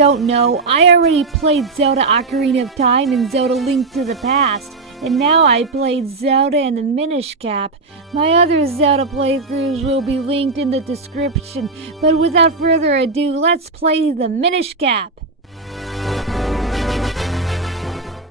don't know, I already played Zelda Ocarina of Time and Zelda Link to the Past, and now I played Zelda and the Minish Cap. My other Zelda playthroughs will be linked in the description, but without further ado, let's play the Minish Cap.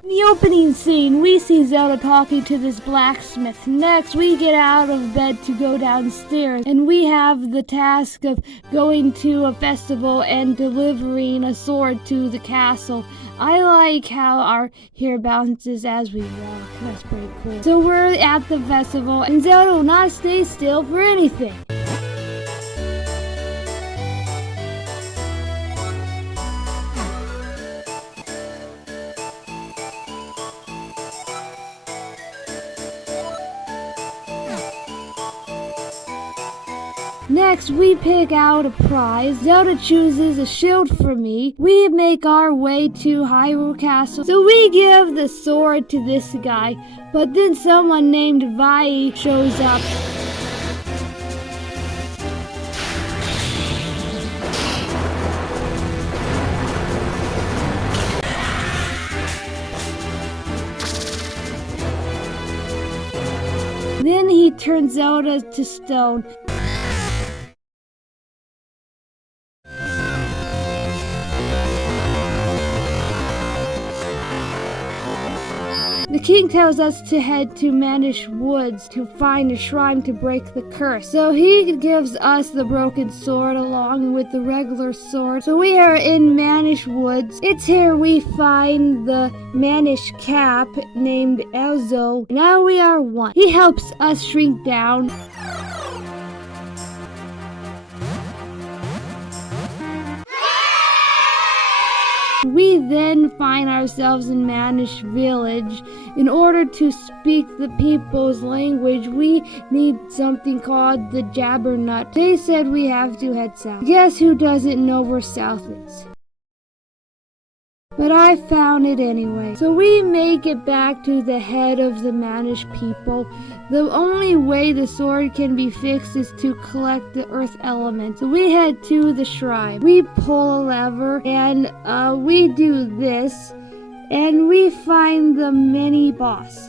In the opening scene, we see Zelda talking to this blacksmith. Next, we get out of bed to go downstairs, and we have the task of going to a festival and delivering a sword to the castle. I like how our hair bounces as we walk. That's pretty cool. So we're at the festival, and Zelda will not stay still for anything. Next, we pick out a prize. Zelda chooses a shield for me. We make our way to Hyrule Castle. So we give the sword to this guy, but then someone named Vi shows up. Then he turns Zelda to stone. The king tells us to head to Minish Woods to find a shrine to break the curse. So he gives us the broken sword along with the regular sword. So we are in Minish Woods. It's here we find the Minish Cap named Elzo. Now we are one. He helps us shrink down. We then find ourselves in Minish Village. In order to speak the people's language, we need something called the Jabbernut. They said we have to head south. Guess who doesn't know where south is? But I found it anyway. So we make it back to the head of the Minish people. The only way the sword can be fixed is to collect the earth elements. So we head to the shrine. We pull a lever and we do this and we find the mini boss.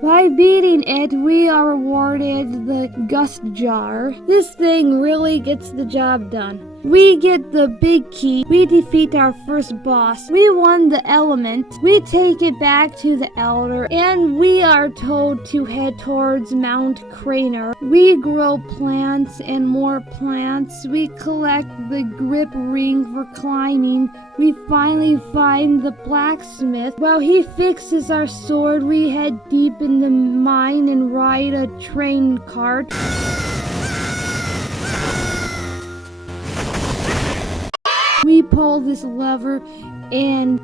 By beating it, we are awarded the Gust Jar. This thing really gets the job done. We get the big key. We defeat our first boss. We won the element. We take it back to the Elder, and we are told to head towards Mount Craner. We grow plants and more plants. We collect the grip ring for climbing. We finally find the blacksmith. While he fixes our sword, we head deep in the mine and ride a train cart. We pull this lever and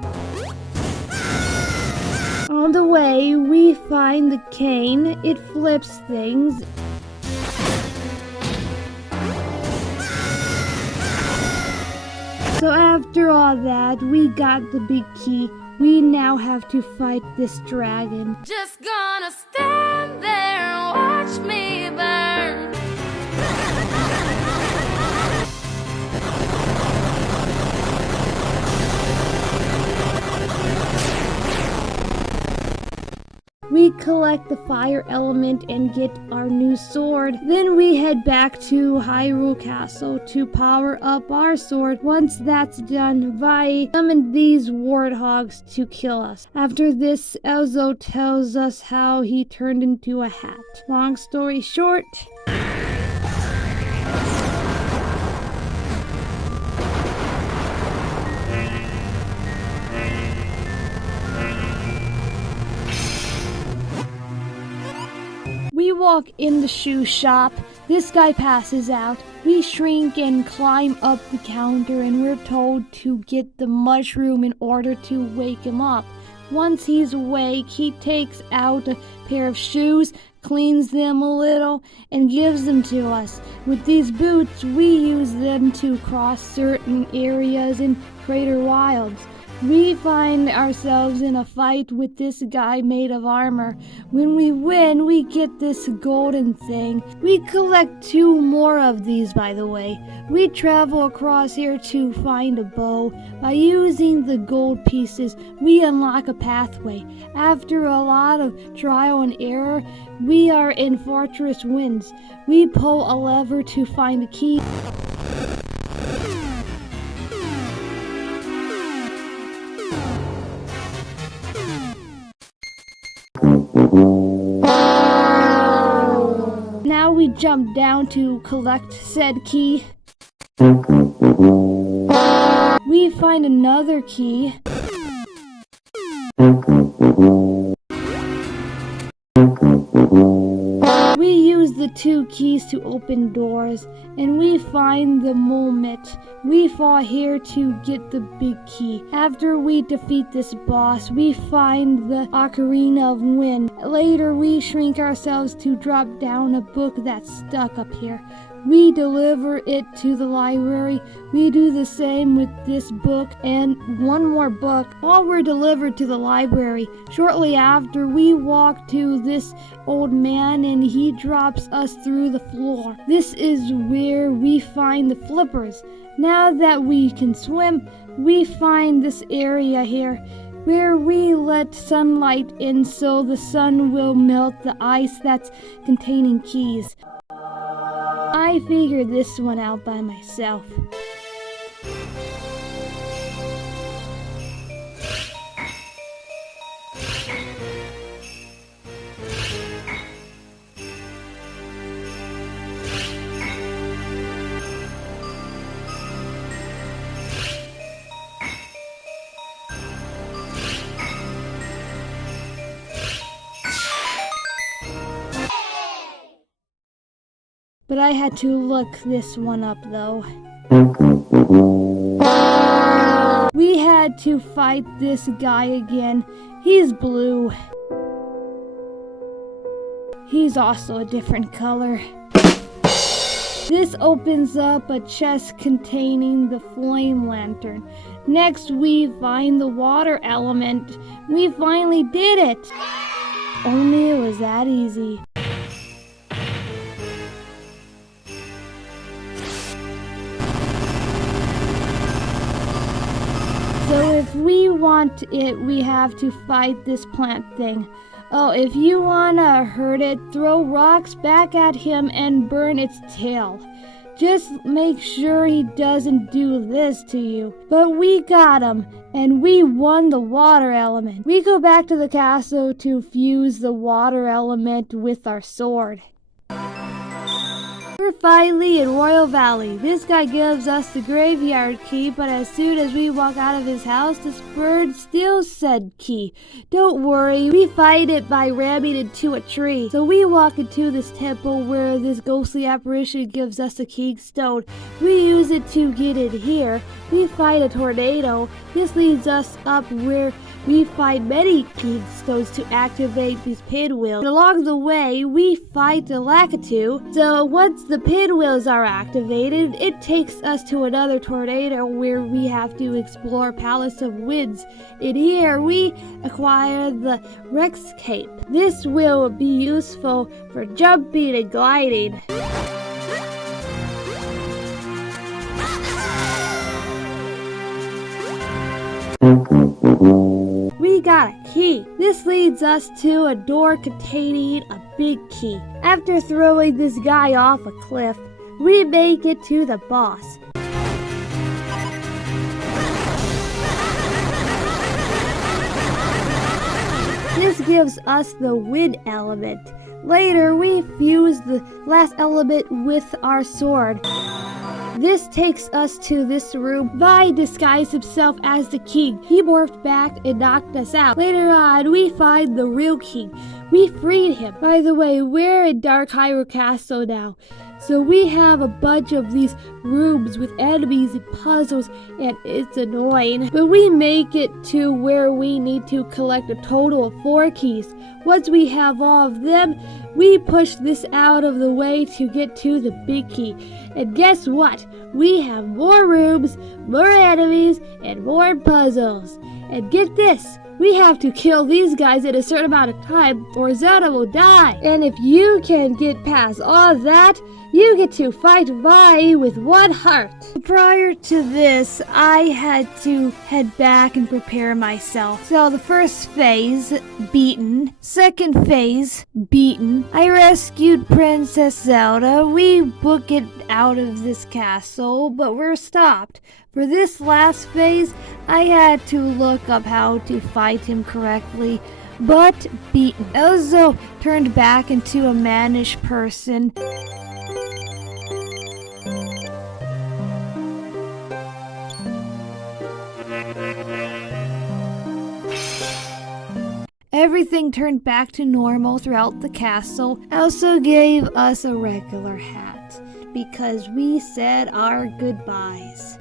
on the way we find the cane. It flips things. So after all that, we got the big key. We now have to fight this dragon. Just gonna stand there and watch me burn. We collect the fire element and get our new sword. Then we head back to Hyrule Castle to power up our sword. Once that's done, Vi summoned these warthogs to kill us. After this, Elzo tells us how he turned into a hat. Long story short, we walk in the shoe shop. This guy passes out. We shrink and climb up the counter, and we're told to get the mushroom in order to wake him up. Once he's awake, he takes out a pair of shoes, cleans them a little, and gives them to us. With these boots, we use them to cross certain areas in Crater Wilds. We find ourselves in a fight with this guy made of armor. When we win, we get this golden thing. We collect 2 more of these, by the way. We travel across here to find a bow. By using the gold pieces, we unlock a pathway. After a lot of trial and error, we are in Fortress Winds. We pull a lever to find a key. Now we jump down to collect said key. We find another key. We use the 2 keys to open doors, and we find the moment. We fall here to get the big key. After we defeat this boss, we find the Ocarina of Wind. Later, we shrink ourselves to drop down a book that's stuck up here. We deliver it to the library. We do the same with this book and 1 more book. All were delivered to the library. Shortly after, we walk to this old man and he drops us through the floor. This is where we find the flippers. Now that we can swim, we find this area here where we let sunlight in so the sun will melt the ice that's containing keys. I figured this one out by myself. But I had to look this one up though. We had to fight this guy again. He's blue. He's also a different color. This opens up a chest containing the flame lantern. Next we find the water element. We finally did it! Only it was that easy. So if we want it, we have to fight this plant thing. Oh, if you wanna hurt it, throw rocks back at him and burn its tail. Just make sure he doesn't do this to you. But we got him, and we won the water element. We go back to the castle to fuse the water element with our sword. We're finally in Royal Valley. This guy gives us the graveyard key, but as soon as we walk out of his house, this bird steals said key. Don't worry, we fight it by ramming into a tree. So we walk into this temple where this ghostly apparition gives us a king stone. We use it to get in here. We fight a tornado. This leads us up where we find many king stones to activate these pinwheels. Along the way, we fight the Lakitu. So once the pinwheels are activated, it takes us to another tornado where we have to explore Palace of Winds. In here, we acquire the Rex Cape. This will be useful for jumping and gliding. We got a key. This leads us to a door containing a big key. After throwing this guy off a cliff, we make it to the boss. This gives us the wind element. Later, we fuse the last element with our sword. This takes us to this room. Vi disguised himself as the king. He morphed back and knocked us out. Later on, we find the real king. We freed him. By the way, we're in Dark Hyrule Castle now. So we have a bunch of these rooms with enemies and puzzles, and it's annoying. But we make it to where we need to collect a total of 4 keys. Once we have all of them, we push this out of the way to get to the big key. And guess what? We have more rooms, more enemies, and more puzzles. And get this, we have to kill these guys at a certain amount of time or Zelda will die. And if you can get past all that, you get to fight Vi with one heart. Prior to this, I had to head back and prepare myself. So the first phase, beaten. Second phase, beaten. I rescued Princess Zelda. We book it out of this castle, but we're stopped. For this last phase, I had to look up how to fight him correctly, but beaten. I also turned back into a mannish person. Everything turned back to normal throughout the castle. Also gave us a regular hat because we said our goodbyes.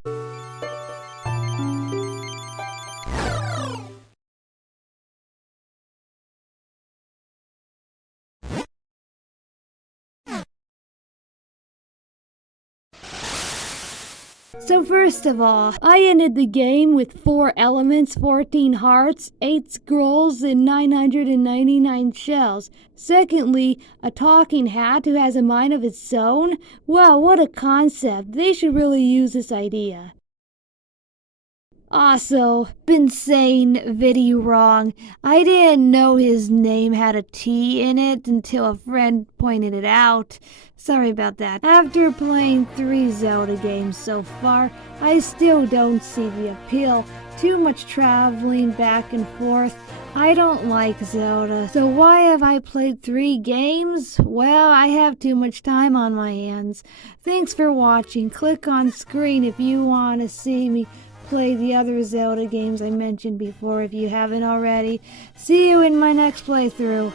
So first of all, I ended the game with 4 elements, 14 hearts, 8 scrolls, and 999 shells. Secondly, a talking hat who has a mind of its own. Wow, what a concept. They should really use this idea. Also, been saying Viddy wrong. I didn't know his name had a T in it until a friend pointed it out. Sorry about that. After playing 3 Zelda games so far, I still don't see the appeal. Too much traveling back and forth. I don't like Zelda. So why have I played 3 games? Well, I have too much time on my hands. Thanks for watching. Click on screen if you want to see me play the other Zelda games I mentioned before if you haven't already. See you in my next playthrough.